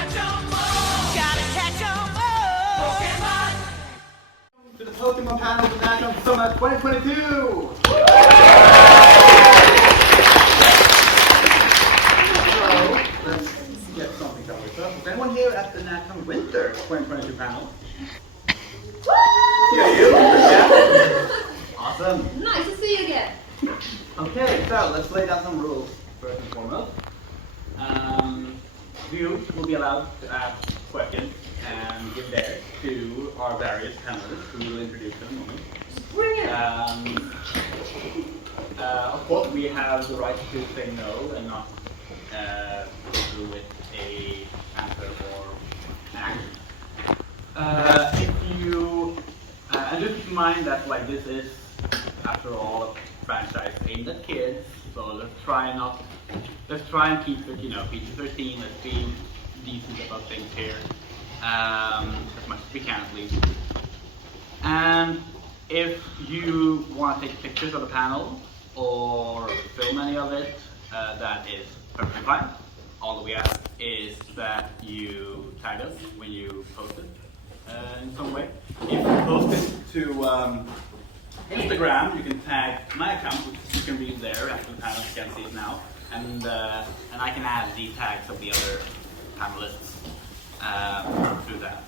catch 'em all. Gotta catch 'em all. Pokemon. To the Pokémon Panel of NärCon Sommar 2022. So let's get something covered. So, is anyone here at the NärCon Winter 2022 panel? Yeah, you? Yeah. Awesome. Nice to see you again. Okay, so let's lay down some rules first and foremost. You will be allowed to ask questions and give theirs to our various panelists who will introduce them in a moment. Bring it. Of course, we have the right to say no and not do with a answer or an action. If you and just keep in mind that like this is, after all, a franchise aimed at kids, so let's try and keep it, PG-13. Let's be decent about things here, as much as we can at least. And if you want to take pictures of the panel or film any of it, that is perfectly fine. All we ask is that you tag us when you post it in some way. If you post it to Instagram, you can tag my account, which you can read there after the panel. You can see it now, and I can add the tags of the other panelists through that.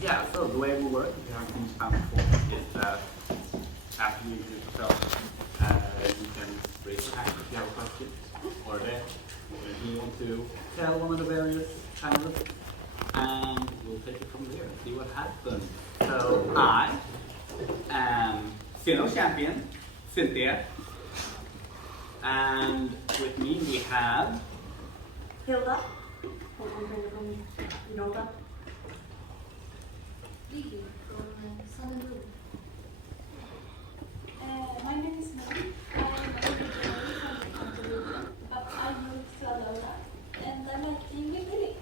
Yeah. So the way it will work, if you haven't seen this panel before, is that after you introduce yourself, you can raise your hand if you have a question, or if you want to tell one of the various panelists, and we'll take it from there and see what happens. So I am Sinnoh champion, Cynthia, and with me we have Hilda. Lillie from Sun and Moon. My name is Nadine. I am originally from Montenegro, but I moved to Alola, and I'm acting with Lillie.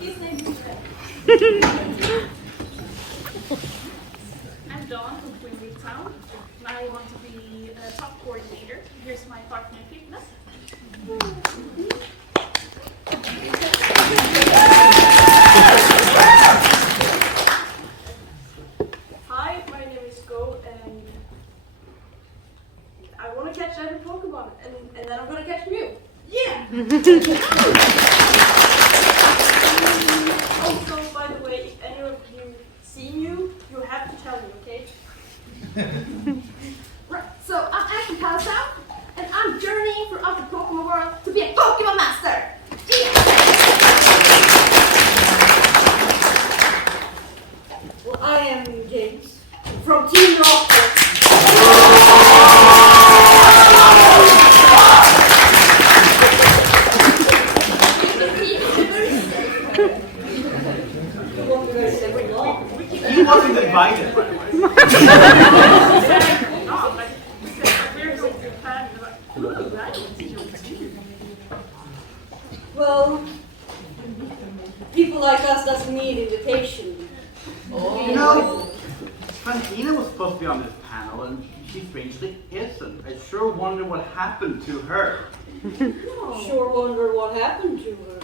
His name is Pressfeldt. I'm Dawn from Queen Town. I want to be a top coordinator. Here's my partner, Hilda. Hi, my name is Go, and I want to catch every Pokemon, and then I'm going to catch Mew. Yeah! Also, by the way, if any of you see Mew, you have to tell me, okay? Right, so I'm Ashley Kaito, and I'm journeying throughout the Pokemon world to be a Pokemon master. Yeah. Well, I am James from Team Rocket. he wasn't invited, by the way. No, like, we're going to Japan. Well, people like us doesn't need invitation. You know, Francina was supposed to be on this panel, and she strangely isn't. I sure wonder what happened to her. Sure wonder what happened to her.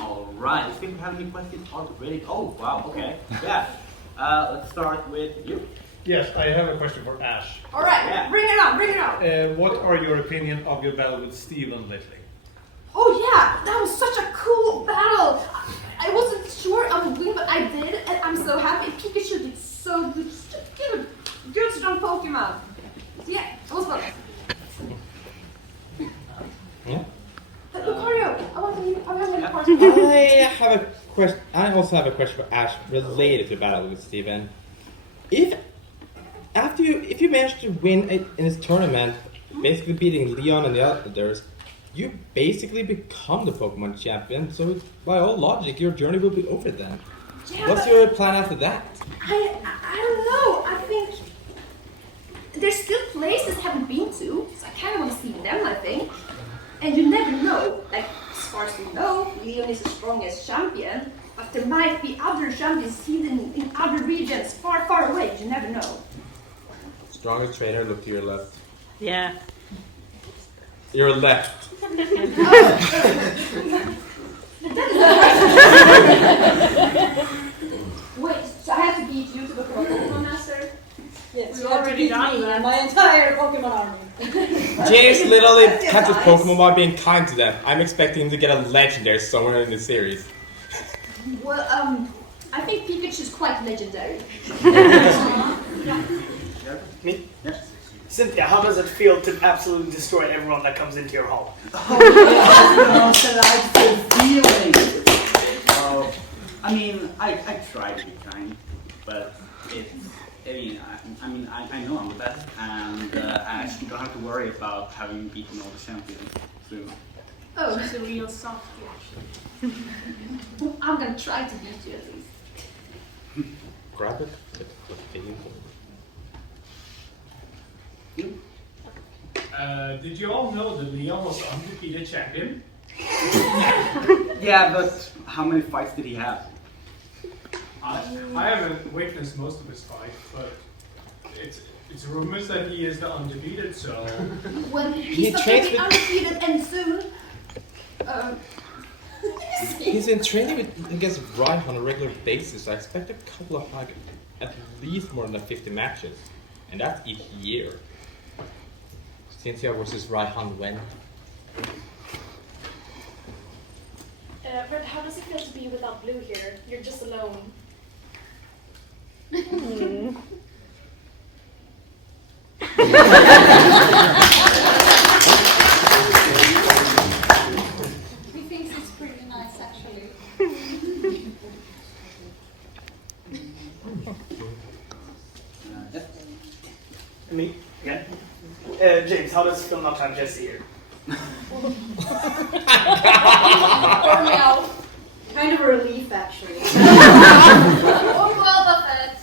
All right, let's see if we have any questions already. Oh, wow, okay. Yeah. Let's start with you. Yes, I have a question for Ash. All right, Yeah. bring it on, bring it on. What are your opinion of your battle with Steven lately? Oh yeah, that was such a cool battle. I wasn't sure I would win, but I did, and I'm so happy. Pikachu did so good. Give a good strong Pokemon. Yeah, it was fun. Yeah. Lucario, I want to hear Yeah. part. I have a question. I also have a question for Ash related to battle with Steven. If you manage to win in this tournament, basically beating Leon and the others, you basically become the Pokemon champion. So by all logic, your journey will be over then. Yeah, What's your plan after that? I don't know. I think there's still places I haven't been to, so I kind of want to see them, I think. And you never know. Like, as far as we know, Leon is the strongest champion, but there might be other champions hidden in other regions far, far away. You never know. Strongest trainer, look to your left. Yeah. Your left. Wait, so I have to beat you to become a Pokemon Master? Yes, We you have to already beat done me that. and my entire Pokemon army. James literally That's catches nice. Pokemon by being kind to them. I'm expecting him to get a legendary somewhere in the series. Well, I think Pikachu's quite legendary. Me? Yes. Cynthia, how does it feel to absolutely destroy everyone that comes into your hall? Oh, yes, the delightful feeling. I mean, I try to be kind, but it's. I know I'm the best, and I actually don't have to worry about having beaten all the champions soon. Oh, She's a real softie, actually. I'm gonna try to beat you at least. Grab it. Did you all know that Leon was the undefeated champion? Yeah, but how many fights did he have? I haven't witnessed most of his fights, but it's rumors that he is the undefeated, so... Well, He he's not trains gonna be undefeated and soon. He's been training against Ryan on a regular basis, so I expect a couple of, like, at least more than 50 matches. And that's each year. Cynthia versus Raihan when? Red, how does it feel to be without Blue here? You're just alone. He thinks it's pretty nice, actually. Me? Yeah. James, how does it feel not to have Jesse here? Kind of a relief, actually. Oh, well, Buffett.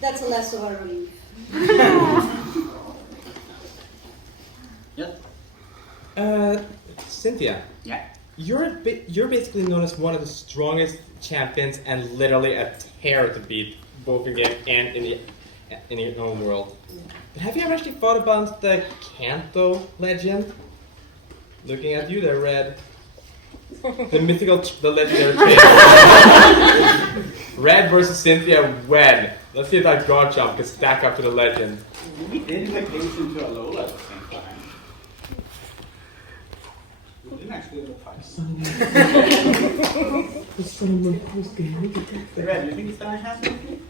That's less of a relief. Yes. Cynthia. Yeah. You're basically known as one of the strongest champions and literally a terror to beat, both in game and in your own world. But have you ever actually thought about the Kanto legend? Looking at you there, Red. The legendary trainer. Red versus Cynthia when? Let's see if that guard jump can stack up to the legend. We did vacation to Alola at the same time. We didn't actually do the fight. Red, you think it's gonna happen?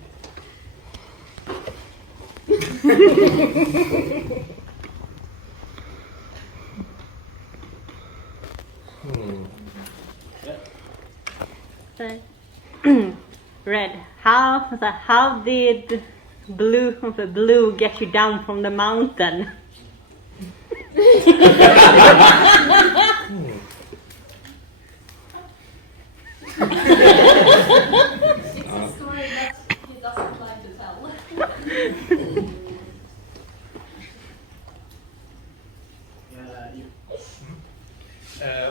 Red, how did Blue get you down from the mountain? It's a story that he doesn't like to tell.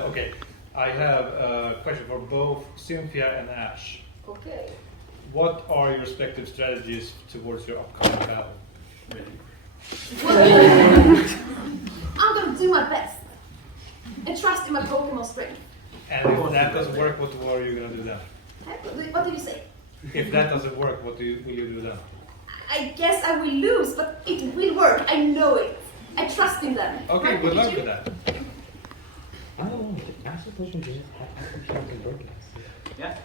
Okay, I have a question for both Cynthia and Ash. Okay. What are your respective strategies towards your upcoming battle? Well, I'm gonna do my best and trust in my Pokemon strength. And if that doesn't work, what are you going to do then? What did you say? If that doesn't work, what will you do then? I guess I will lose, but it will work. I know it. I trust in them. Okay, Right, good luck Pikachu? with that. I don't know. Ash's Pokemon just have champion bird Yeah.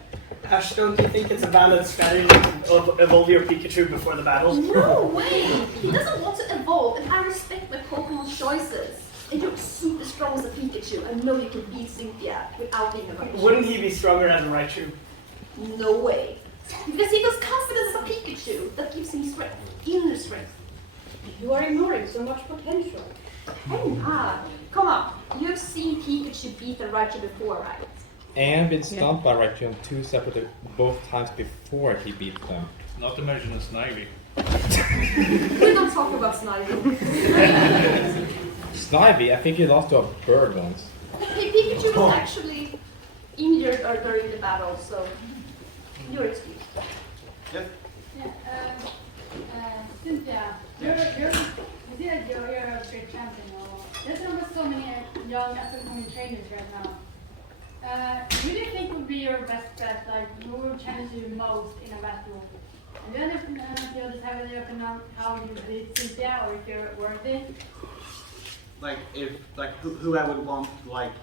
Ash, don't you think it's a valid strategy to evolve your Pikachu before the battle? No way! He doesn't want to evolve, and I respect my Pokemon's choices. And you're super strong as a Pikachu. I know you can beat Cynthia without being a Raichu. Wouldn't he be stronger as a Raichu? No way. Because he feels confidence as a Pikachu. That gives him strength. Inner strength. You are ignoring so much potential. I'm not. Come on. You've seen Pikachu beat a Raichu before, right? and been stumped by Raichu on 2 separate both times before he beat them. Not to mention a Snivy. We don't talk about Snivy. Snivy? I think you lost to a bird once. Hey, Pikachu was actually injured during the battle, so you're excused. Yep. Cynthia, you're a great champion. There's almost so many young up-and-coming trainers right now. Who do you think would be your best bet? Like, who will challenge you most in a battle? And then if you just have any opinion on how you beat Cynthia, or if you're worthy? Like if who I would want to like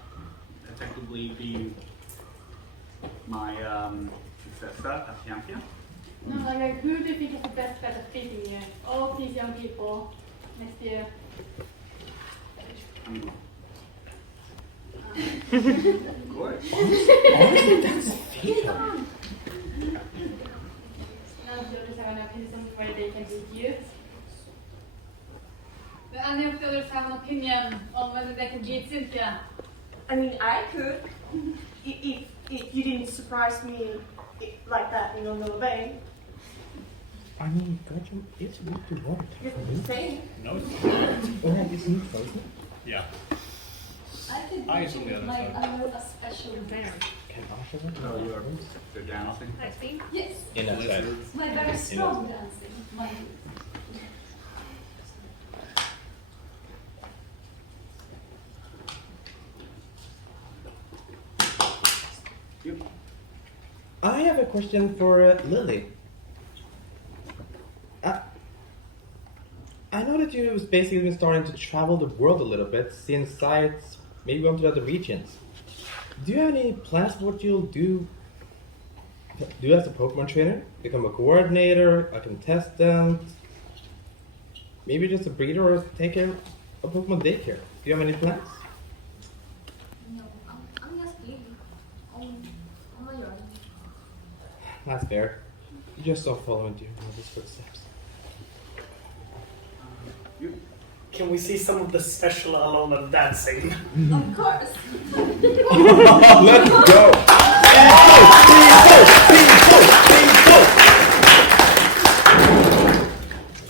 effectively be my successor as champion. No, like who do you think is the best bet at beating you? All these young people next year. Of course. Honestly, that's fair. Now you just have an opinion on where they can beat you. Do any of the others have an opinion on whether they can beat Cynthia? I mean, I could, if you didn't surprise me like that in another way. I mean, Ketchum is weak to water. You're saying. No, it's not. Oh, yeah, isn't he frozen? Yeah. I think Ice on the other like side. a special bear. Can Asha win? No, you're dancing. Nice thing. Yes, In that side. my very strong dancing. My I have a question for Lillie. I know that you've basically been starting to travel the world a little bit, seeing sites, maybe going to other regions. Do you have any plans for what you'll do as a Pokemon trainer? Become a coordinator, a contestant, maybe just a breeder or take care of Pokemon daycare? Do you have any plans? no, I'm just big on my own. That's fair. You just start following your mother's footsteps. Can we see some of the special Alona dancing? Of course. Let's go!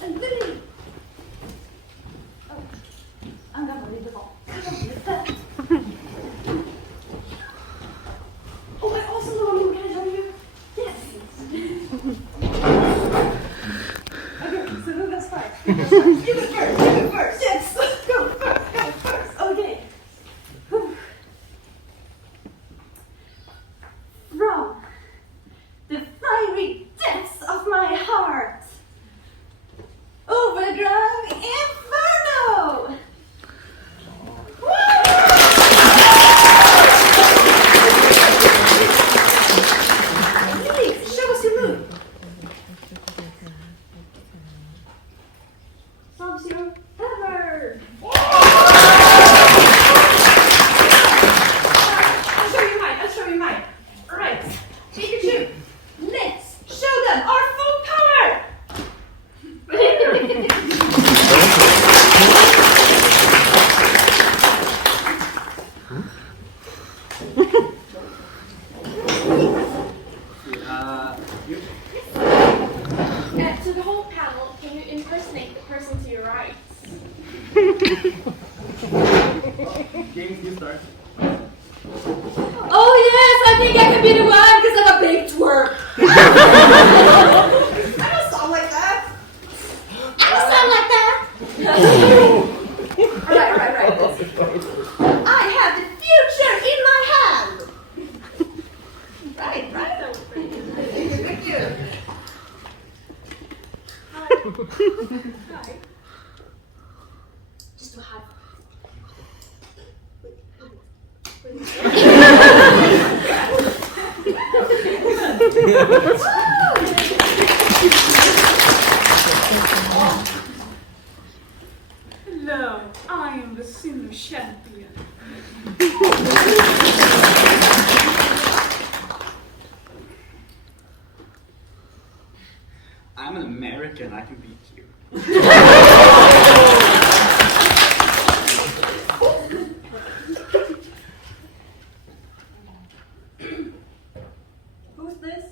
And Lillie. Oh, I'm gonna read the ball. Oh, I also know you. Can I tell you? Yes. Okay, so who goes first? You go first. Yes, go first. Okay. Whew. From the fiery depths of my heart, Overdrive Inferno! Lillie, show us your move. Sub-Zero Hammer! I'll show you mine. Alright, Pikachu, let's show them our full power! You. To the whole panel, can you impersonate the person to your right? James, you start. Oh yes, I think I can be the one because I'm a big twerp. I don't sound like that. I don't sound like that. Right. I have the future in my hand. Right. That was pretty good. Thank you. Hi. Just to hide. Hello, I am the Cinder champion. I'm an American. I can beat you. Who's this?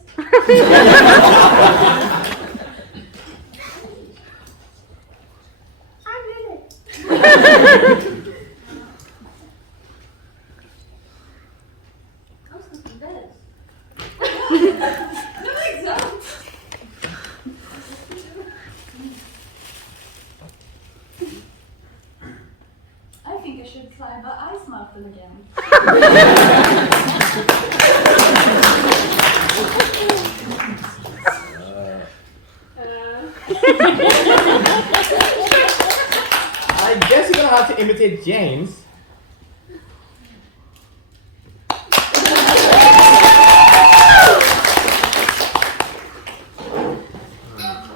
think I should try the ice mountain again. I guess you're gonna have to imitate James.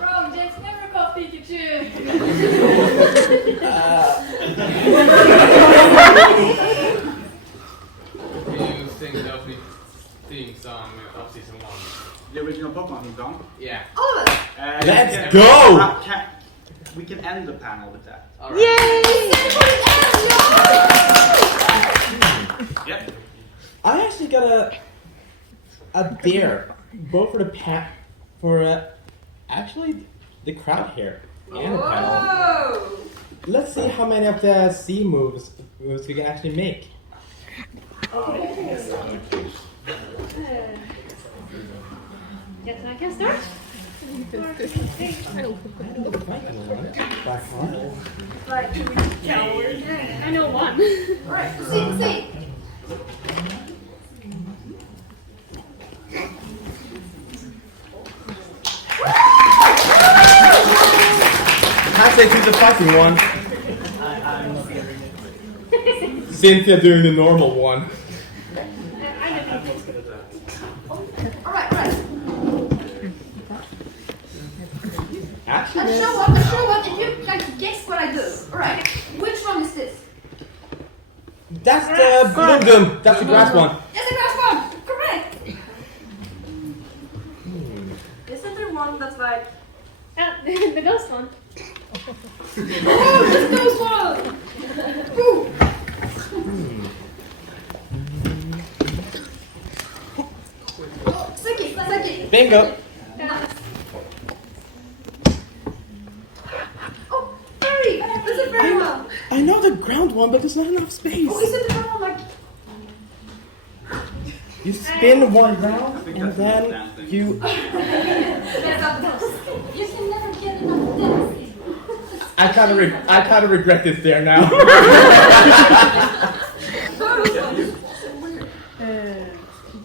Wrong, James never caught Pikachu. You sing the opening theme song of season 1? The original Pokemon song? Yeah. All of it. Let's go! We can end the panel with that. All right. Yep. I actually got a dare, both for actually the crowd here and the panel. Whoa! Let's see how many of the C moves we can actually make. Yes, I can start. I know one. Alright, see. I say she's the fucking one. Cynthia doing the normal one. Alright. Actually, And show up if you try to guess what I do. Alright, which one is this? that's the blue gum. That's the grass one. Yes, the grass one! Correct! Isn't there one that's like... The ghost one. Oh, this goes one! Ooh. Oh, Seki. Bingo. Oh, fairy! This is a fairy one! I know the ground one, but there's not enough space. Oh, is it the one like... You spin one round, and then you... You can never get enough depth. I kind of regret this there now.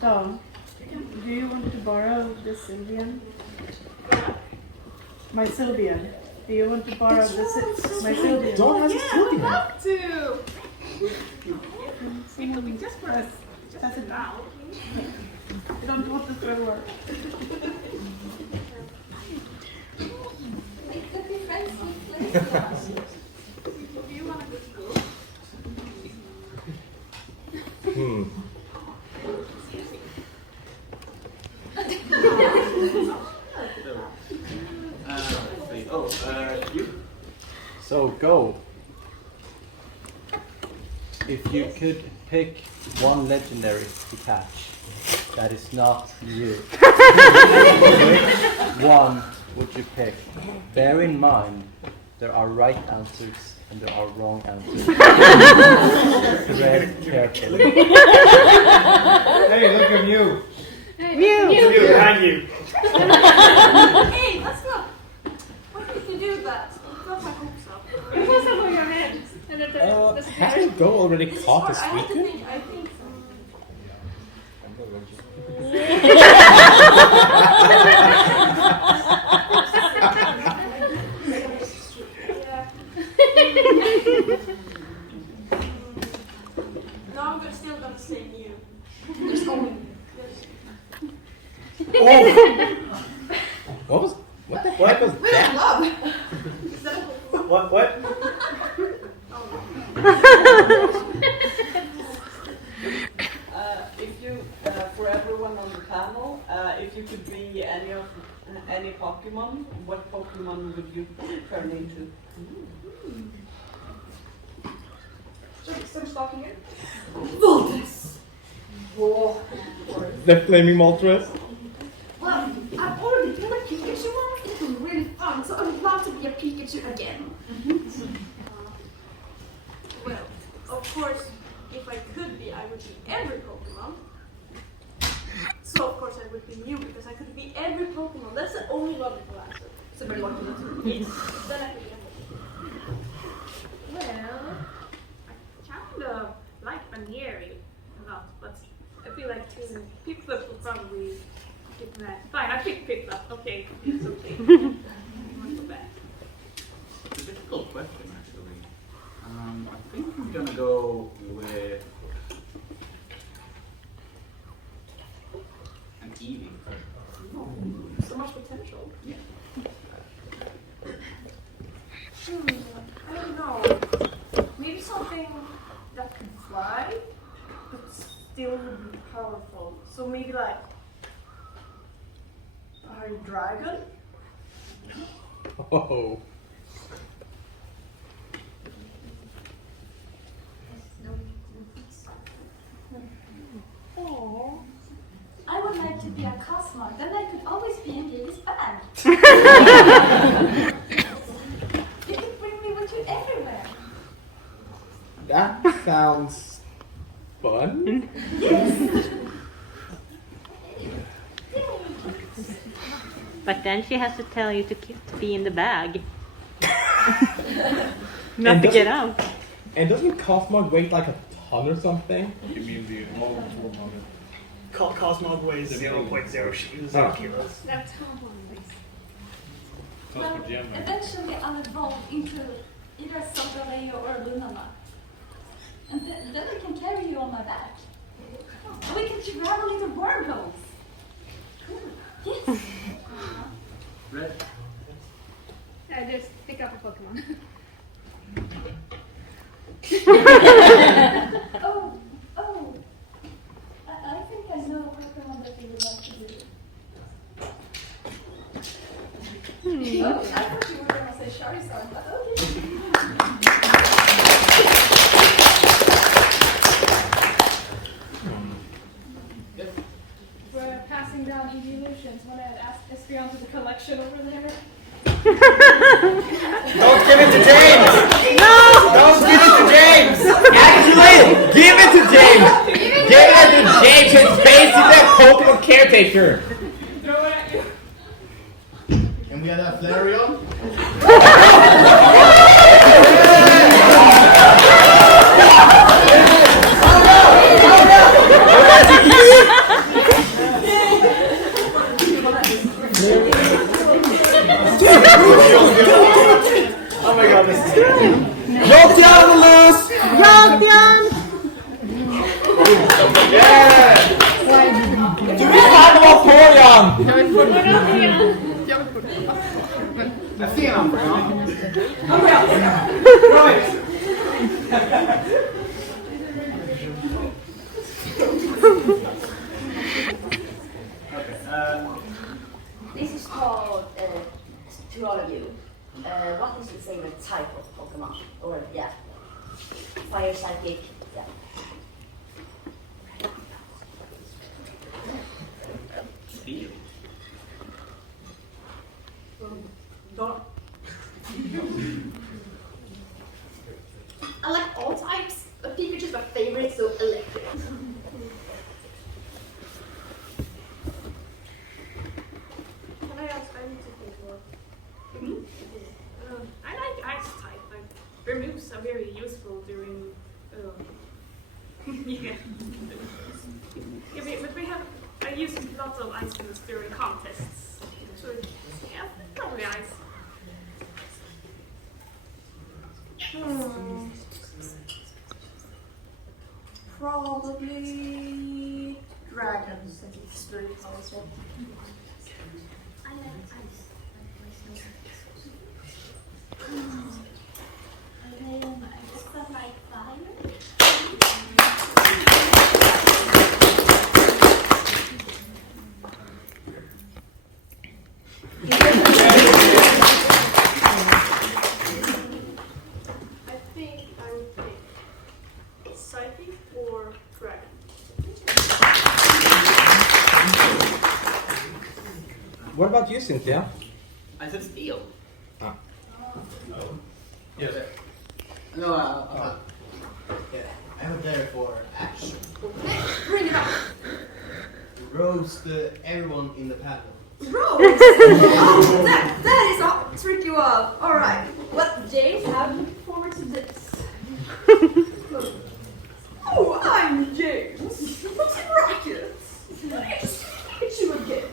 Dawn, do you want to borrow the Sylvian? My Sylvian. Do you want to borrow my Sylvian? Dawn has a Sylvian. I'd love to! Just for us. Does it now? I don't want to throw her. I could be friends with Linnéa. Do you want to go to school? You? So go. If you could pick one legendary to catch that is not you, which one would you pick? Bear in mind, there are right answers and there are wrong answers. Tread carefully. Hey, look at you. You behind you. Hey, that's not... Why did you do that? Got my hopes up. It was over your head. And then the Hasn't Go already This is caught hard. the I had to squeaker? think, I think... No, I'm still gonna say you. There's only... Oh! What the heck was We that? don't love! Is that a What? If you, for everyone on the panel, if you could be any Pokemon, what Pokemon would you turn into? Some stalking it? Voltes! Oh, The flaming Moltres? Well, I've already been a Pikachu one. It was really fun, so I would love to be a Pikachu again. well, of course, if I could be, I would be every Pokemon. So of course I would be Mew because I could be every Pokemon. That's the only logical answer. So very lucky. Yes. Then I could be every. Well, Nah, fine, I picked Pippa. Okay, it's okay. I'll go back. It's a difficult question, actually. I think I'm gonna go with an Eevee. Oh, so much potential. Yeah. I don't know. Maybe something that can fly, but still would be powerful. So maybe like a dragon? Oh. Oh, I would like to be a Cosmo. Then I could always be in Lily's band. You could bring me with you everywhere. That sounds fun. Yes. But then she has to tell you to be in the bag. Not to get out. And doesn't Cosmog weigh like a ton or something? You mean the whole model? Cosmog weighs 0.0 Oh. kilos. That's how one is. Well, eventually I'll evolve into either Sabraleo or Lunana. And then I can carry you on my back. And we can travel into wormholes. Yes. Red. I just pick up a Pokemon. Oh. I think I know a Pokemon that you would like to do. Oh, I thought you were going to say Charizard, but okay. We're passing down evolutions. Want to ask Espeon to the collection over there? Don't give it to James! No! Don't give it to James! Actually, give it to James! Give it to James! His face is that Pokemon caretaker! Throw it at you. And we had that Flareon. Oh my god, this is scary. Jolteon loose! Jolteon! Yeah! Do we have about Porygon? I see an Umbreon. This is called, to all of you, what is your favorite type of Pokemon? Or, yeah, fire psychic, yeah. Steel. I like all types, but Pikachu's my favorite, so electric. Can I ask? I need to think more. I like ice type. Like, their moves are very useful during. Yeah. But we have. I use lots of ice moves during contests. So yeah, probably ice. Probably dragons, since it's very powerful. I like ice. And then I also like fire. I think I would pick psychic or dragon. What about you, Cynthia? I said steel. Ah. Yes. No, I was there for action. Bring it up. Roast everyone in the panel. Rose! Oh, that is a tricky one. Alright. Well, James, I'm looking forward to this. Oh, I'm James. What's in brackets? Let me just hit you again.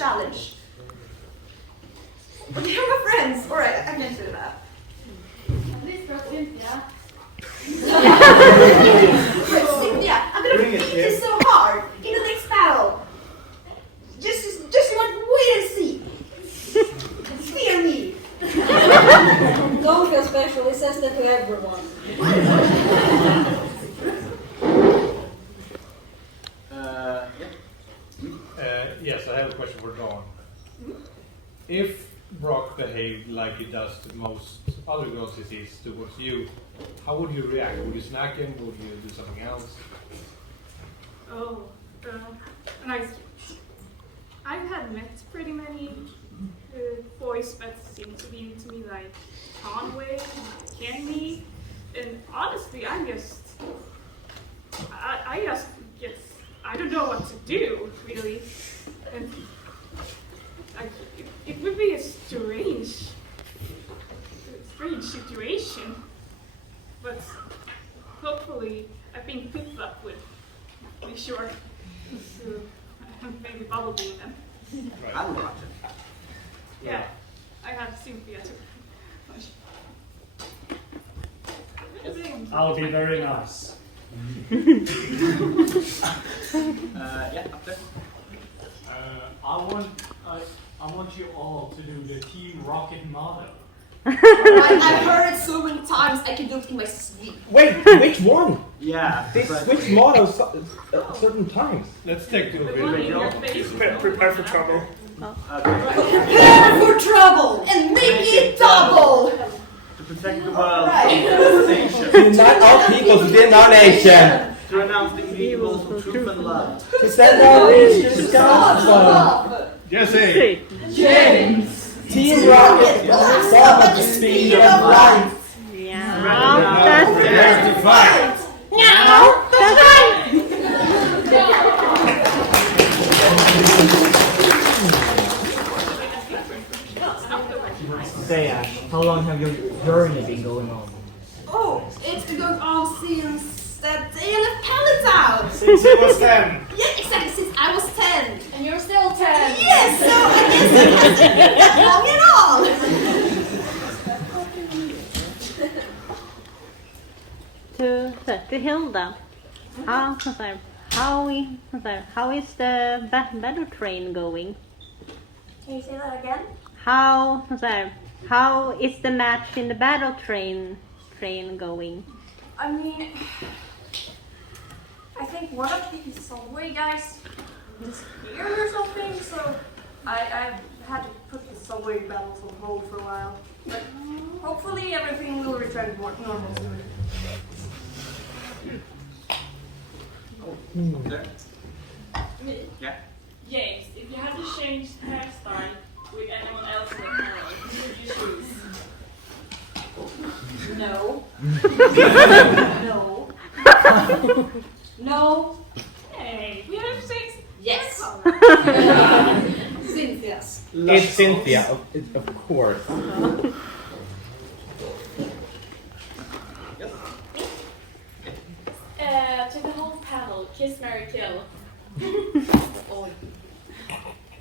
challenge. Okay, I'm my friends. Alright, I can do that. At least for Cynthia. Wait, Cynthia, I'm gonna beat you so hard in the next battle. Just like wait and see. Fear me. Don't feel special, he says that to everyone. Yes, I have a question for Dawn. If Brock behaved like he does to most other girls he sees towards you, how would you react? Would you snack him? Would you do something else? Oh, nice. I've had met pretty many boys that seem to be into me like Conway, Kenny, and honestly, I just get, I don't know what to do, really. And it would be a strange situation, but hopefully I've been picked up with, be sure to maybe bubble beam them. Right. I would watch it. Yeah, I have Cynthia too. I'll be very nice. Yeah, up there. I want you all to do the Team Rocket motto. I've heard it so many times I can do it in my sleep. Wait, which one? Yeah. They switch models certain times. Let's take two. Prepare for trouble. Prepare for trouble and make it double. To protect the world Right. from devastation. To unite all peoples within our nation. To renounce the evils of truth and love. To send our readers to the gospel. Jesse. James. Team Rocket goes up at the speed of light. Now that's Prepare to fight. Now that's right. Say, Ash, how long have your journey been going on? Oh, it's been going on since that day I left Pallet. Since you was 10. Yeah, exactly, since I was 10. And you're still 10. Yes, so I guess it hasn't been that long at all. To Hilda. How is the battle train going? Can you say that again? How is the match in the battle train going? I mean, I think one of the subway guys disappeared or something, so I've had to put the subway battles on hold for a while. But hopefully everything will return more normal soon. There. Me? Yeah. James, if you had to change hairstyle with anyone else in the panel, who would you choose? No. No. No. Hey, we have six. Yes. Cynthia's. It's Cynthia, of course. To the whole panel, kiss, marry, kill.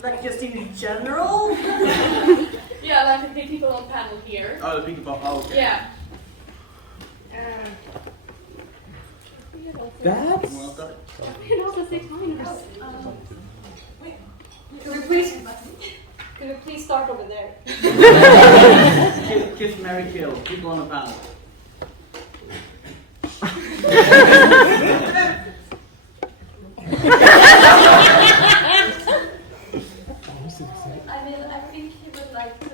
Like just in general? Yeah, like the people on panel here. Oh, the people. Oh, okay. Yeah. That's... Well done. We can also say minors. Could we please start over there? Kiss, marry, kill. People on the panel. I mean, I think he would like to.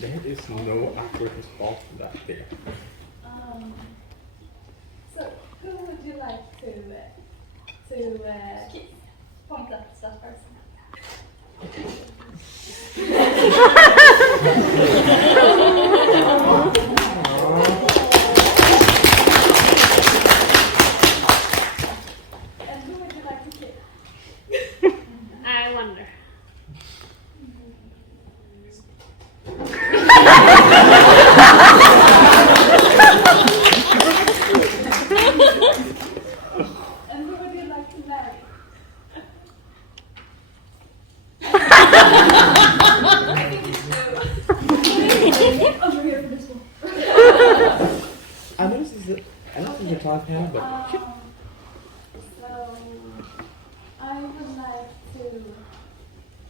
There is no awkward response to that there. So, who would you like to point at that person? And who would you like to kiss? I wonder.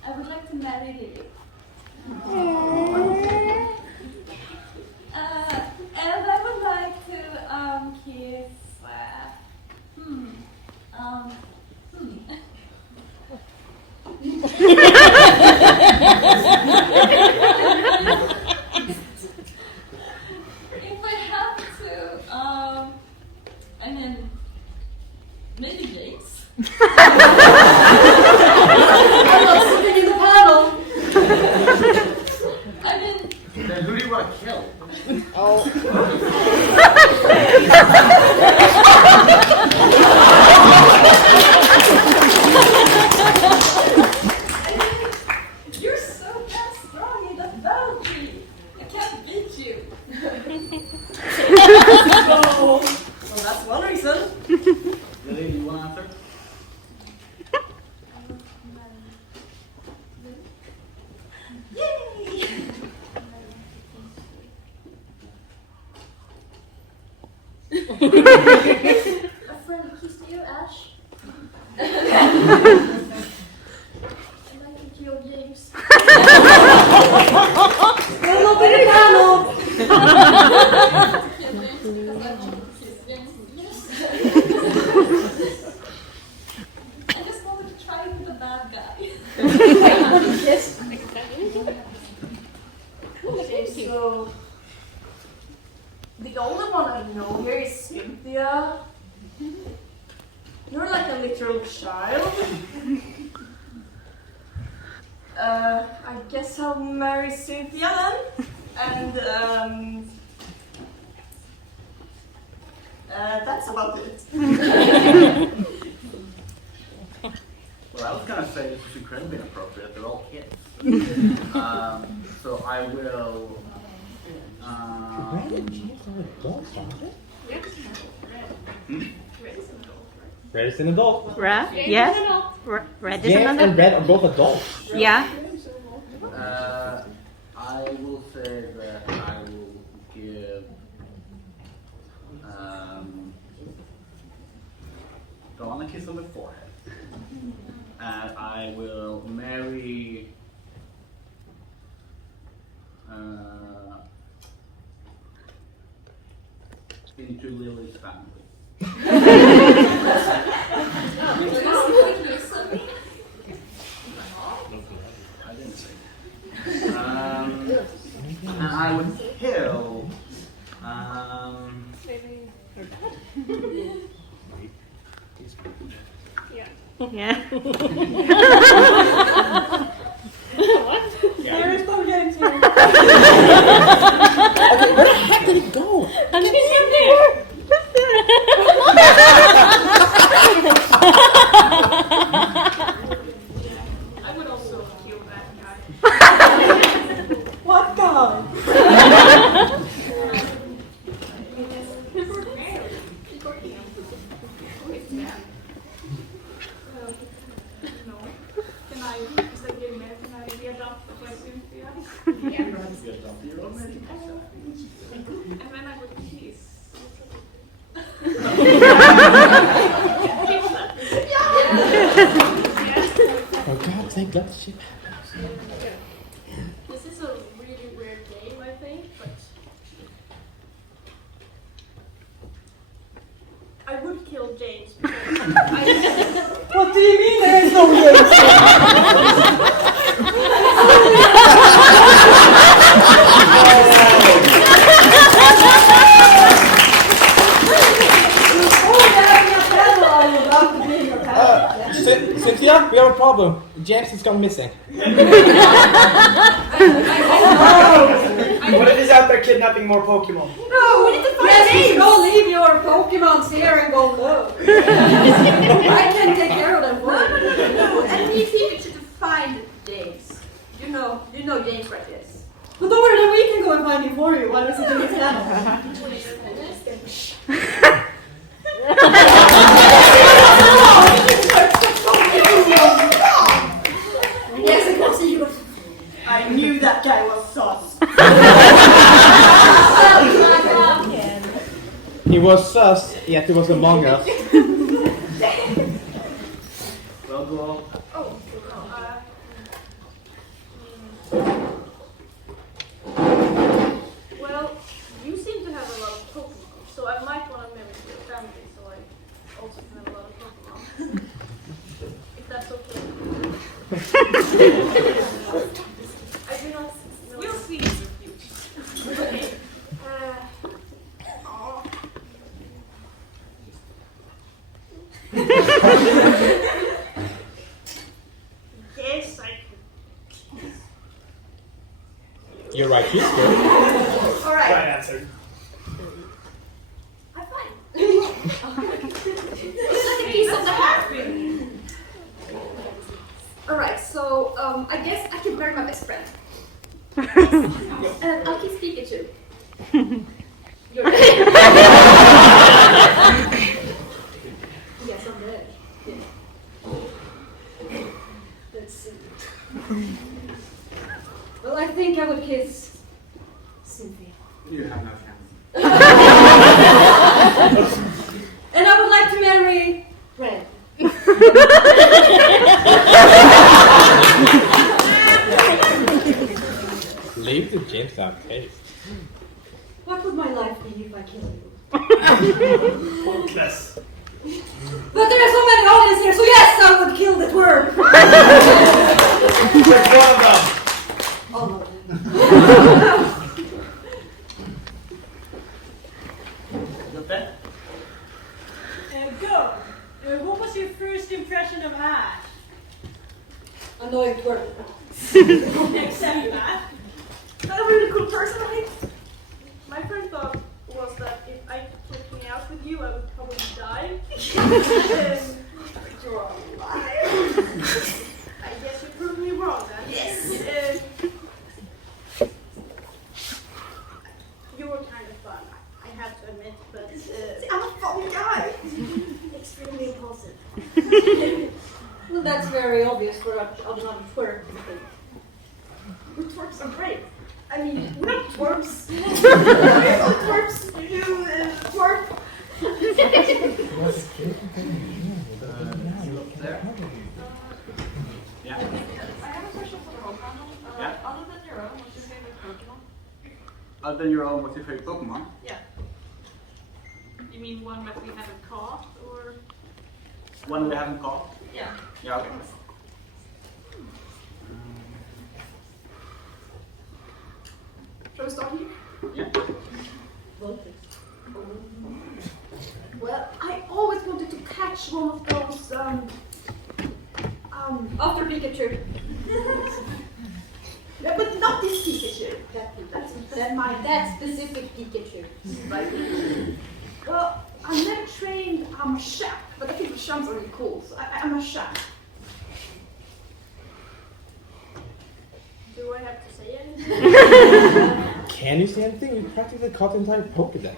I would like to marry Lillie. And I would like to kiss. If I have to, maybe James. I'm not sitting in the panel. Then who do you want to kill? You're so damn strong in that battle tree. I can't beat you. Well, that's one reason. Lillie, do you want to answer? Yay! A friend kiss to you, Ash. I'd like to kill James. Don't open the panel. I just wanted to try with the bad guy. Yes. So, the only one I know here is Cynthia. You're like a literal child. I guess I'll marry Cynthia then. And, that's about it. Well, I was going to say this is incredibly inappropriate. They're all kids. So I will. Red and James are adults, aren't they? Red is an adult. Red? Yes. Red is James an and adult. Red are both adults. Yeah. I will say that I will give Dawn a kiss on the forehead. And I will marry into Lily's family. I didn't say that. And I would kill Yeah. What? Yeah. There is no James here. Okay, where the heck did it go? I'm in there. I would also kill that guy. What guy? No. Can I, is that getting mad? Can I be adopted by Cynthia? You have to be adopted. You're already And then I would kiss. Oh God, thank God shit This is a really weird game, I think, but I would kill James because What do you mean there is no James? Cynthia, we have a problem. James has gone missing. What if he's out there kidnapping more Pokemon? No, we need to find James. Go leave your Pokemons here and go low. I can take care of them for you. No, and we need to find James. You know James right is. But don't worry, then we can go and find him for you while we're sitting in this panel. Yes, of course he was. I knew that guy was sus. He was sus, yet he was among us. Well, well. Oh, well, you seem to have a lot of Pokemon, so I might want to mimic your family, so I also can have a lot of Pokemon. If that's okay. I do not know. We'll see in the future. Okay. Yes, I can. You're right, she's good. All right. Right answer. I'm fine. It's like a piece of the hat. All right, so I guess I can marry my best friend. And I'll kiss Pikachu. You're yes, I'm dead. Yeah. Let's see. Well, I think I would kiss Cynthia. You have no chance. And I would like to marry Red. Leave the James out taste. What would my life be if I killed you? Hopeless. But there are so many audience here, so yes, I would kill the twerp. Just one of them. All of them. Go. What was your first impression of Ash? Annoying twerp. Except that. Not a really cool person, I think. My first thought was that if I kept hanging out with you, I would probably die. You're a liar. I guess you proved me wrong then. Yes. You were kind of fun, I have to admit, but I'm a funny guy. extremely impulsive. Well, that's very obvious for another twerp. The twerps are great. I mean, we're not twerps. We're not twerps. You twerp. There. Yeah. I have a question for the whole panel. Yeah. Other than your own, what's your favorite Pokemon? Other than your own, what's your favorite Pokemon? Yeah. You mean one that we haven't caught, or? One we haven't caught? Yeah. Yeah, okay. Shall we start here? Yeah. Well, I always wanted to catch one of those, after Pikachu. Yeah, but not this Pikachu. That specific Pikachu. Right? Well, I never trained Shaq, but I think the Sham's are really cool, so I'm a Shaq. Do I have to say anything? Can you say anything? We practically caught the entire Pokédex.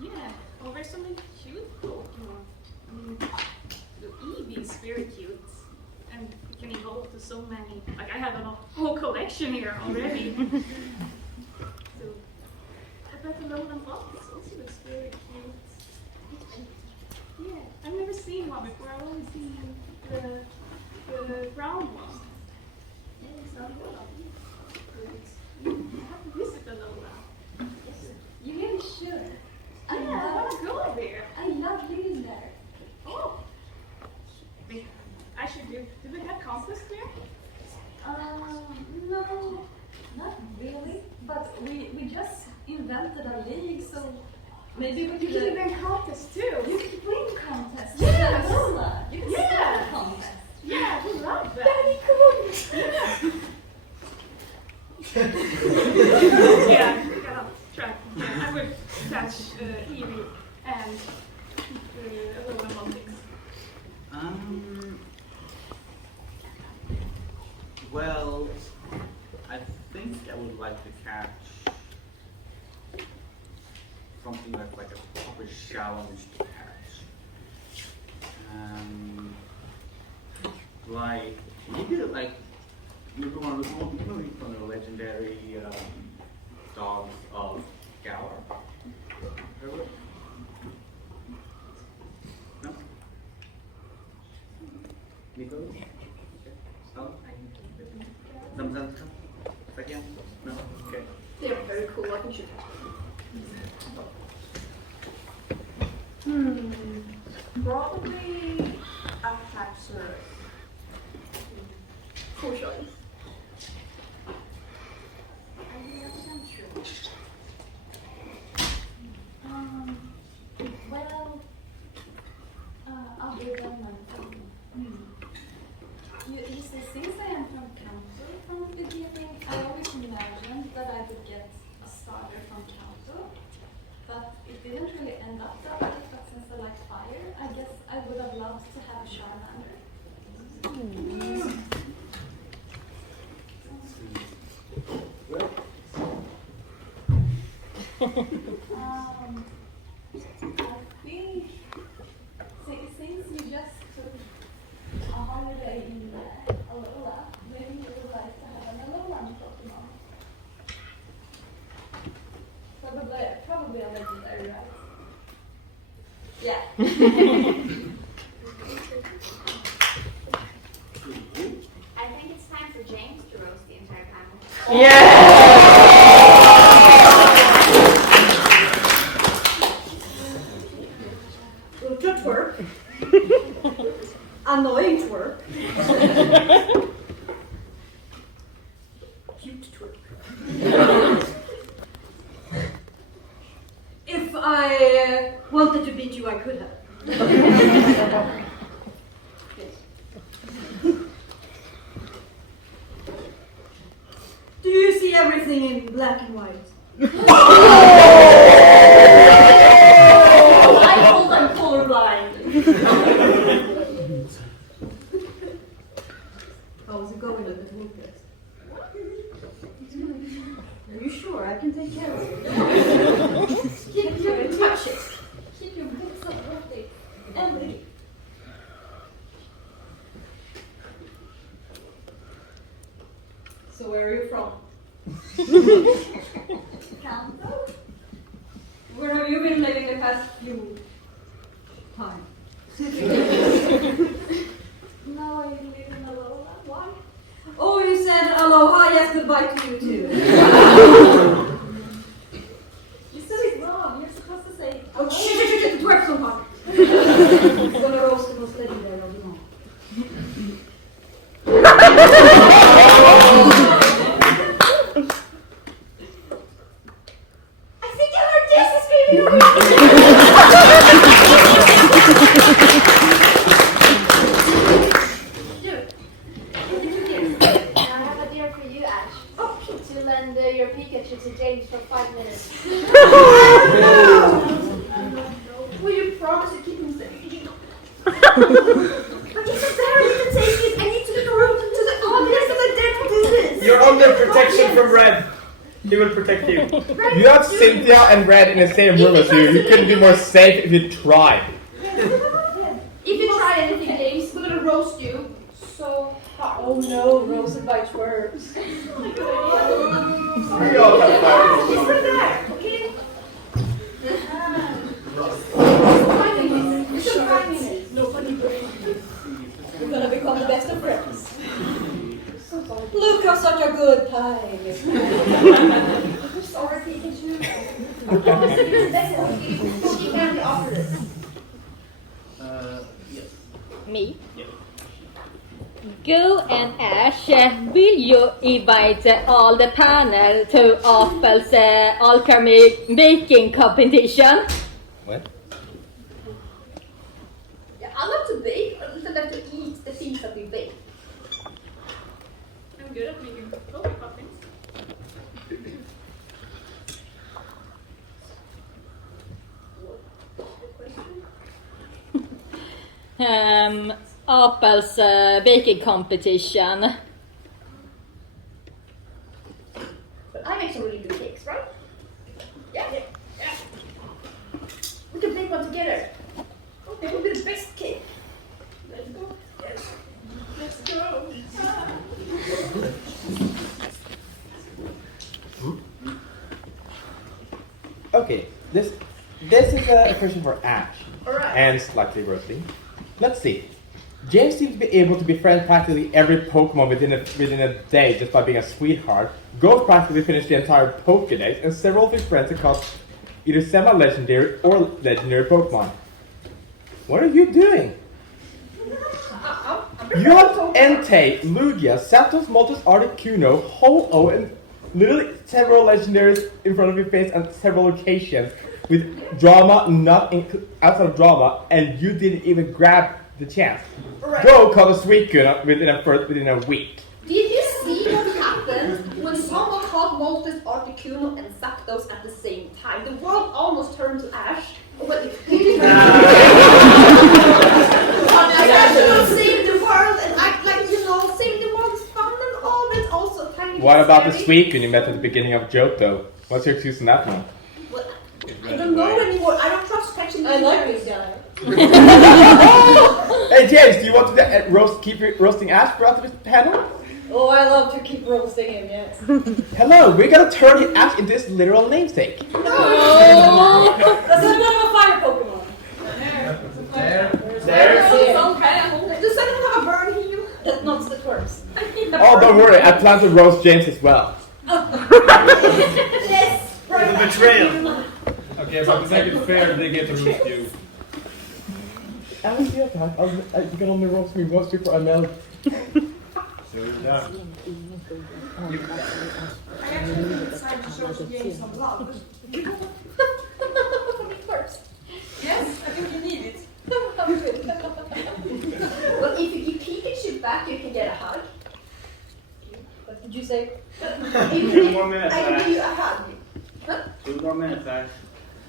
Yeah, well, there's so many cute Pokemon. The Eevee's very cute, and you can evolve to so many. Like, I have a whole collection here already. So, I better load them up. This also looks very cute. Yeah, I've never seen one before. I've only seen the round one. Yeah, it's not one. I have to visit the Lola. You really should. Yeah, I want to go there. I love living there. Oh. Wait, I should do we have contests there? No, not really. But we just invented a league, so maybe we You can invent contests too. You can win contests. Yes. Lola. You can Yeah. start a contest. Yeah, we love that. Very cool. Yeah, we gotta try. Yeah, I would catch Eevee and Alola Multics. Well, I think I would like to catch something that's like a proper challenge to catch. maybe like maybe one of the small movie from the legendary dogs of Gower. No? Nico? Oh? Something? Second? No? Okay. They're very cool. I can shoot. Probably a hatcher. Cool choice. Well, other than my family. You see, since I am from Kaito from the beginning, I always imagined that I would get a starter from Kaito, but it didn't really end up that way. But since I like fire, I guess I would have loved to have a Charmander. I think since you just took a holiday in Alola, maybe you would like to have an Alola Pokemon. Probably a legendary, right? Yeah. I think it's time for James to roast the entire panel. Ultra twerk. Annoying twerk. Cute twerk. If I wanted to beat you, I could have. Do you see everything in black and white? I'm colorblind. How was it going at the tool test? Are you sure? I can take care of it. Keep your touch it. Keep your bits of rotting and leave. So where are you from? Kanto? Where have you been living the past few times? Now I live in Alola. Why? Oh, you said aloha, yes, goodbye to you too. You said it wrong. You're supposed to say. Oh, shit, it works so hard. I'm gonna roast the most legendary of them all. I think I heard this is maybe. I have a deal for you, Ash. To lend your Pikachu to James for 5 minutes. Will you promise to keep him safe? But it's a very little safety. I need to get around to the obvious that I dare to do this. You're under protection from Red. He will protect you. You have Cynthia and Red in the same room as you. You couldn't be more safe if you tried. If you try anything, James, we're gonna roast you. So, oh no, roasted by twerps. We all have fire. It's right there, okay? It's just 5 minutes. Nobody breaks. We're gonna become the best of friends. Look, have such a good time. Sorry, Pikachu. I promise to be the best of you. She can offer this. Yes. Me? Yes. Go and Ash, will you invite all the panel to Apple's alchemy baking competition? What? Yeah, I love to bake, but I love to eat the things that we bake. I'm good at making coffee muffins. Apple's baking competition. But I make some really good cakes, right? Yeah. We can bake one together. Okay, we'll be the best cake. Let's go. Yes. Let's go. This is a question for Ash. Alright. And slightly roasting. Let's see. James seems to be able to befriend practically every Pokemon within a day just by being a sweetheart. Ghost practically finished the entire Pokédex, and several of his friends have caught either semi-legendary or legendary Pokemon. What are you doing? You have Entei, Lugia, Zapdos, Moltres, Articuno, Ho-Oh, and literally several legendaries in front of your face on several occasions with drama outside of drama, and you didn't even grab the chance. Right. Go call a Suicune within a week. Did you see what happened when someone caught Moltres, Articuno, and Zapdos at the same time? The world almost turned to ash. Well, it really turned I had to save the world and act like, save the world is fun and all, but it's also kind of What about the scary. Suicune you met at the beginning of Johto? What's your excuse on that one? Well, I don't know anymore. I don't trust catching I like this guy. Hey James, do you want to keep roasting Ash throughout this panel? Oh, I love to keep roasting him, yes. Hello, we're gonna turn Ash into his literal namesake. No! That's not one of a fire Pokemon. Does anyone have a burn heal? That knocks the twerps. Oh, don't worry, I plan to roast James as well. Yes! The betrayal. Okay, but to make it fair, they get to roast you. Alice, you can only roast me once before I melt. So you're done. I actually decided to show James some love. For me first. Yes, I think you need it. Well, if you give Pikachu back, you can get a hug. What did you say? 2 more minutes, I can Ash. give you a hug. Huh? 2 more minutes, Ash.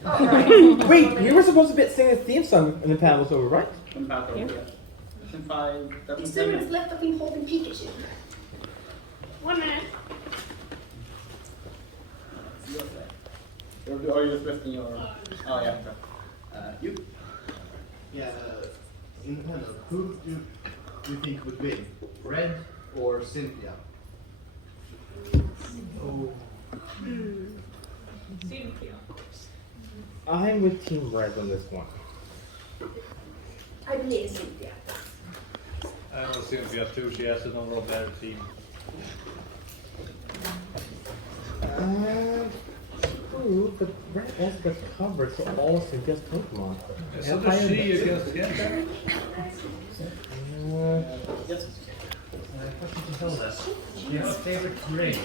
Oh, right. Wait, we were supposed to sing a theme song when the panel was over, right? In 5, There's 2 minutes left of him holding Pikachu. 1 minute. Are you just resting your... Oh, yeah. You? Yeah, in the panel, who do you think would win? Red or Cynthia? Oh. Cynthia. I'm with Team Red on this one. I believe Cynthia. I know Cynthia too, she has an overall better team. True, but Red also gets covered, so all Cynthia's Pokemon. So does she against Ketchum? Question to Hilda. Do you have a favorite bridge?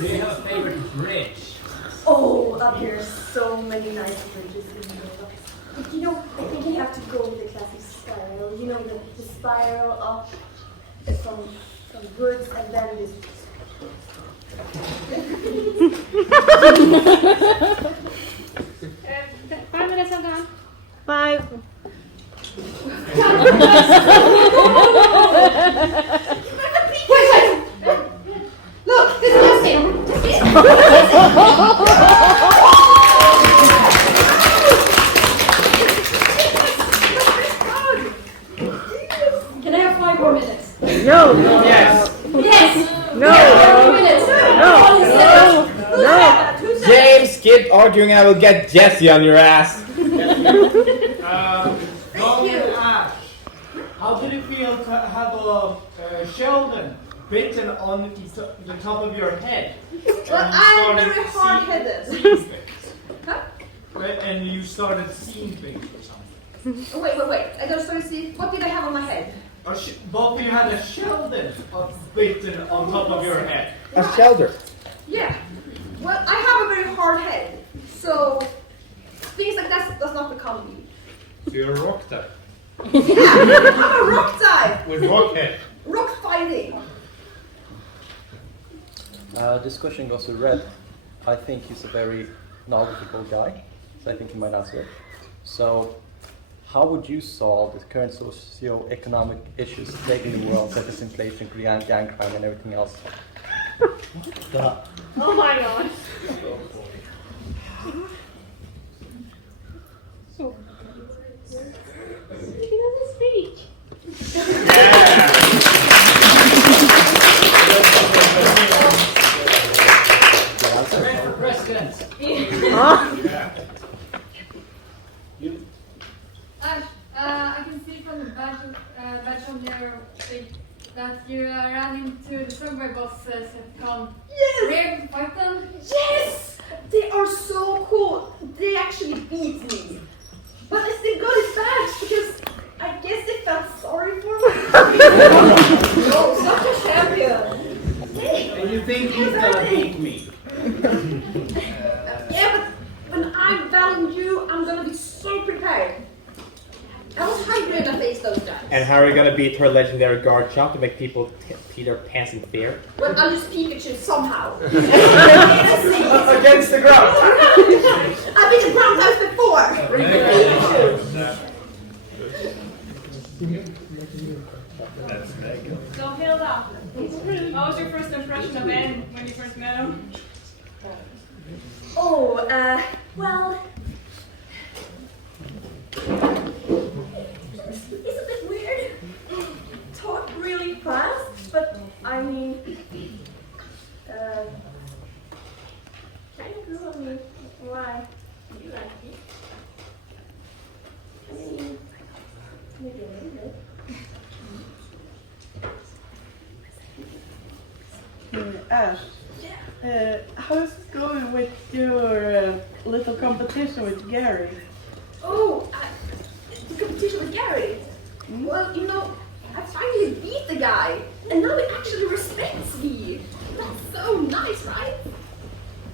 Do you have a favorite bridge? Oh, up here are so many nice bridges in the world. But I think you have to go with the classic spiral. The spiral up from woods and then this. 5 minutes are gone. 5. Wait! Look, this is him. This is Can I have 5 more minutes? No. Yes. Yes. No. No. James, keep arguing and I will get Jesse on your ass. Ash, how did it feel to have a Sheldon bitten on the top of your head? Well, I'm very hard-headed. Huh? Right, and you started seeing things or something. Oh, wait. I gotta start to see. What did I have on my head? Both of you had a Sheldon bitten on top of your head. A shelter. Yeah. Well, I have a very hard head, so things like that does not become me. So you're a rock type. Yeah, I'm a rock type. With rock head. Rock fighting. This question goes to Red. I think he's a very knowledgeable guy, so I think he might answer it. So, how would you solve the current socio-economic issues plaguing the world, such as inflation, gang crime, and everything else? Oh my god. So, he doesn't speak. Red for president. on the badge on your thing that you ran into the subway bosses at Con. Yes! Where fight them? Yes! They are so cool. They actually beat me. But I still got his badge because I guess they felt sorry for me. Oh, such a champion. And you think he's gonna beat me? Yeah, but when I'm battling you, I'm gonna be so prepared. I was hungry when I faced those guys. And how are you gonna beat her legendary guard jump to make people pee their pants in fear? Well, I'll just Pikachu somehow. Against the ground. I've been in ground house before. So Hilda, what was your first impression of Ben when you first met him? Oh, well, it's a bit weird. Talk really fast, but I mean, kind of grew on me. Why? Do you like it? I mean, maybe a little bit. Ash, how's it going with your little competition with Gary? Oh, the competition with Gary. Well, you know, I finally beat the guy, and now he actually respects me. That's so nice, right?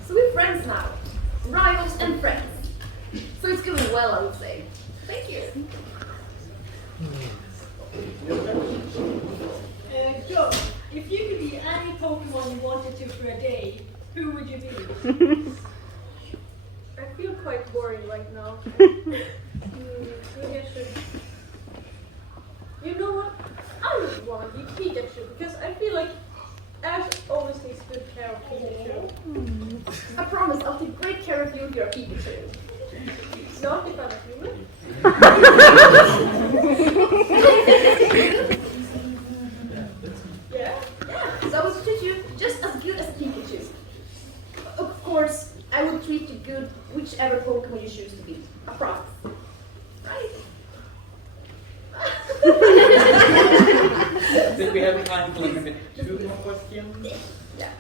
So we're friends now, rivals and friends. So it's going well, I would say. Thank you. John, if you could be any Pokemon you wanted to for a day, who would you be? I feel quite boring right now. Maybe I should. You know what? I really want to be Pikachu because I feel like Ash always takes good care of Pikachu. I promise I'll take great care of you if you're a Pikachu. Not if I'm a human. Yeah, so I will treat you just as good as a Pikachu. Of course, I will treat you good whichever Pokemon you choose to be. I promise. Right? Did we have time for like maybe 2 more questions? Yeah.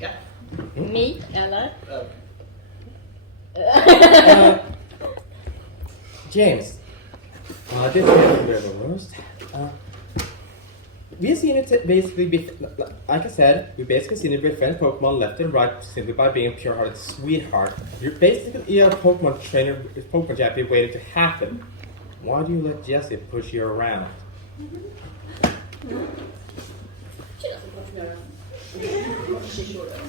Yeah. Me, eller? James, this is the worst. We've seen it basically be, like I said, we basically seen it befriend Pokemon left and right simply by being a pure-hearted sweetheart. You're basically a Pokemon trainer, Pokemon champion waiting to happen. Why do you let Jessie push you around? She doesn't push me around. She sure does.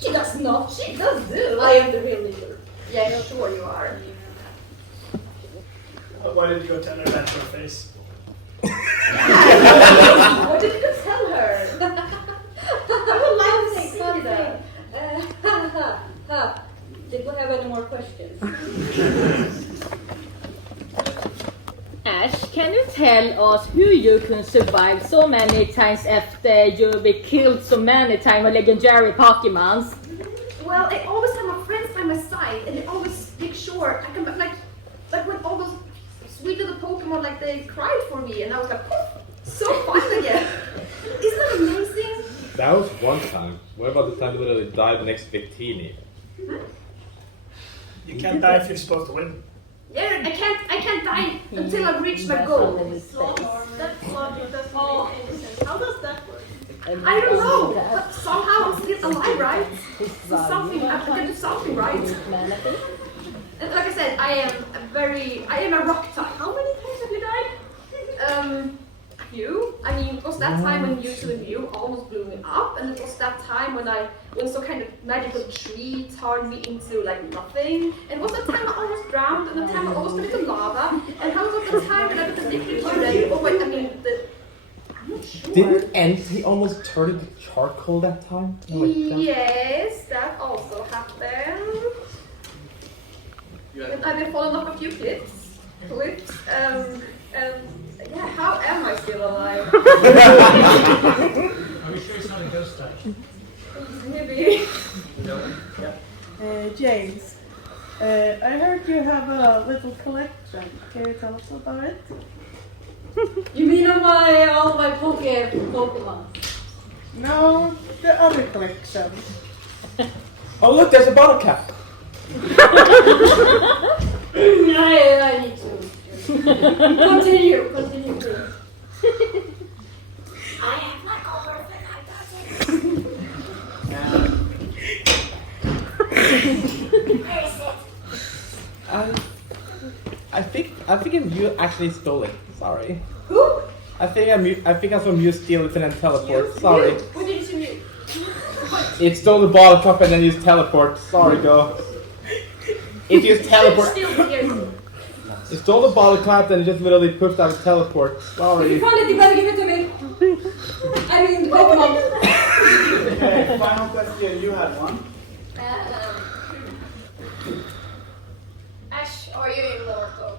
She does not. She does do. I am the real leader. Yeah, sure you are. Why did you go tell her that to her face? What did you tell her? I would like to say something. Did we have any more questions? Ash, can you tell us how you can survive so many times after you be killed so many times by legendary Pokemons? Well, I always have my friends by my side, and they always make sure I can, like when all those sweet little Pokemon, like they cried for me, and I was like, poof, so fun again. Isn't that amazing? That was one time. What about the time you literally died next to Victini? You can't die if you're supposed to win. Yeah, I can't die until I reach my goal. That's logic doesn't make any sense. How does that work? I don't know, but somehow I'm still alive, right? So something, I can do something, right? And like I said, I am a rock type. How many times have you died? A few. I mean, it was that time when you two of you almost blew me up, and it was that time when some kind of magical tree turned me into like nothing. And it was that time I almost drowned, and the time I almost turned into lava. And how was the time when I got addicted to it? Oh wait, I mean I'm not sure. Didn't Entity almost turn into charcoal that time? No, Yes, that also happened. And I've been falling off a few cliffs. And yeah, how am I still alive? Are we sure it's not a ghost type? Maybe. James, I heard you have a little collection. Can you tell us about it? You mean all my Pokemon? No, the other collection. Oh look, there's a bottle cap. I need to. Continue, please. I have my color and I got Where is it? I think you actually stole it. Sorry. Who? I think I saw Mew steal it and then teleport. Sorry. What did you see me? It stole the bottle cup and then used teleport. Sorry, go. It used teleport. It stole the bottle cap and it just literally pushed out a teleport. If Sorry. you find it, you better give it to me. I mean, Pokemon. Okay, final question. You had one. Ash, are you immortal?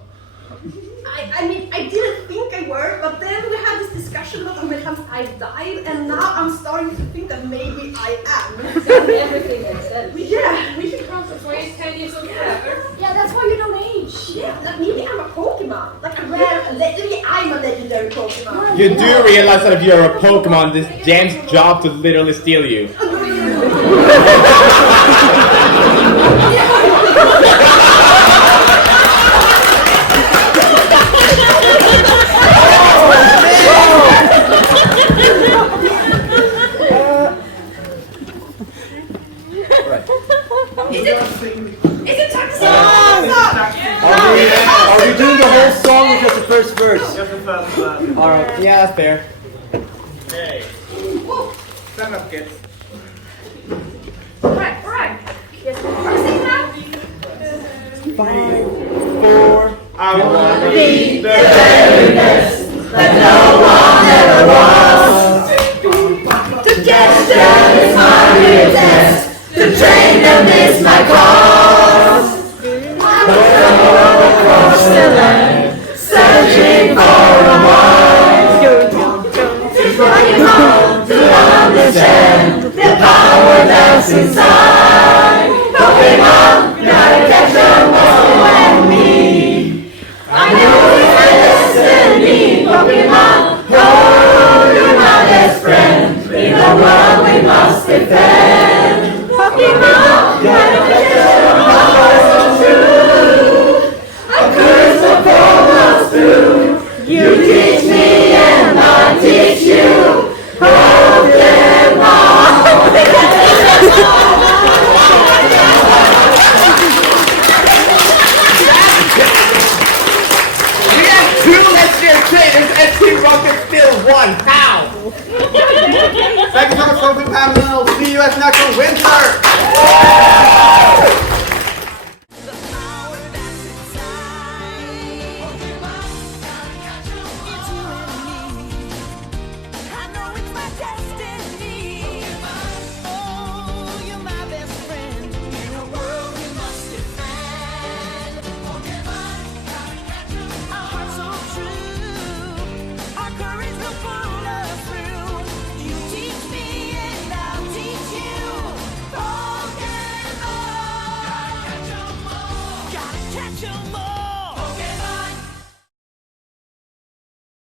I mean, I didn't think I were, but then we had this discussion about how many times I've died, and now I'm starting to think that maybe I am. Everything makes sense. Yeah. We should cross before you're 10 years old forever. Yeah, that's why you don't age. Yeah, like maybe I'm a Pokemon. Like a rare, maybe I'm a legendary Pokemon. You do realize that if you're a Pokemon, this James' job to literally steal you. Is it time to Are we doing the whole song or just the first verse? Just the first one. Alright, yeah, that's fair. Okay. Stand up, kids. Alright. Yes, are we singing now? 5, 4. I want to be the very best that no one ever was. To get them is my real test. To train them is my cause. I'm across the land, searching for a wife. To bring home to understand the power that's inside. Pokémon, gotta catch them all and me. I know it's my destiny, Pokémon. Oh, you're my best friend. In a world we must defend. Pokémon, gotta catch them all true. A curse will pull us through. You teach me and I teach you. Hold them all. We have 2 legendary trainers and Team Rocket still won. How? Thank you so much, Pokémon Panel. See you at NärCon Winter.